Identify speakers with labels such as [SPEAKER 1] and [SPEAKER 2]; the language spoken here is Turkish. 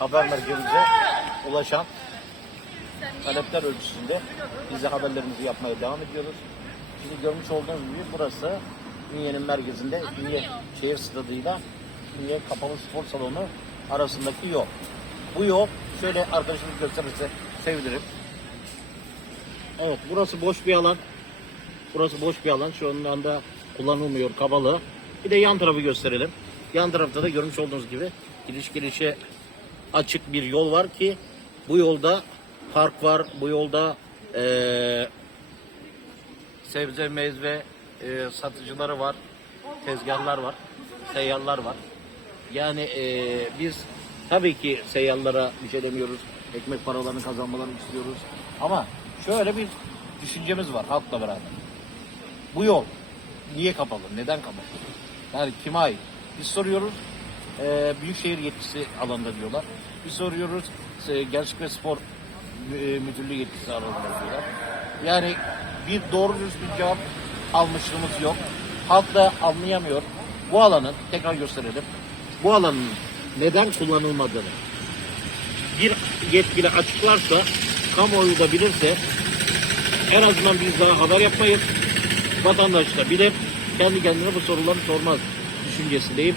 [SPEAKER 1] haber merkezimize ulaşan talepler ölçüsünde biz de haberlerimizi yapmaya devam ediyoruz. Şimdi görmüş olduğunuz gibi burası Ünye'nin merkezinde Ünye şehir stadıyla Ünye kapalı spor salonu arasındaki yol. Bu yol şöyle arkadaşımız gösterirse sevinirim. Evet burası boş bir alan. Burası boş bir alan. Şu anda kullanılmıyor kabalı. Bir de yan tarafı gösterelim. Yan tarafta da görmüş olduğunuz gibi giriş gelişe açık bir yol var ki bu yolda park var. Bu yolda eee sebze meyve eee, satıcıları var. Tezgahlar var. Seyyarlar var. Yani eee, biz tabii ki seyyarlara bir şey demiyoruz. Ekmek paralarını kazanmalarını istiyoruz. Ama şöyle bir düşüncemiz var halkla beraber. Bu yol niye kapalı? Neden kapalı? Yani kime ait? Biz soruyoruz. Eee Büyükşehir yetkisi alanında diyorlar. Biz soruyoruz. e, Gençlik ve Spor e, Müdürlüğü yetkisi alanında diyorlar. Yani bir doğru düzgün cevap almışlığımız yok. Halk da anlayamıyor. Bu alanın tekrar gösterelim. Bu alanın neden kullanılmadığını bir yetkili açıklarsa kamuoyu da bilirse en azından biz daha haber yapmayız. Vatandaş da bilir. Kendi kendine bu soruları sormaz düşüncesindeyim.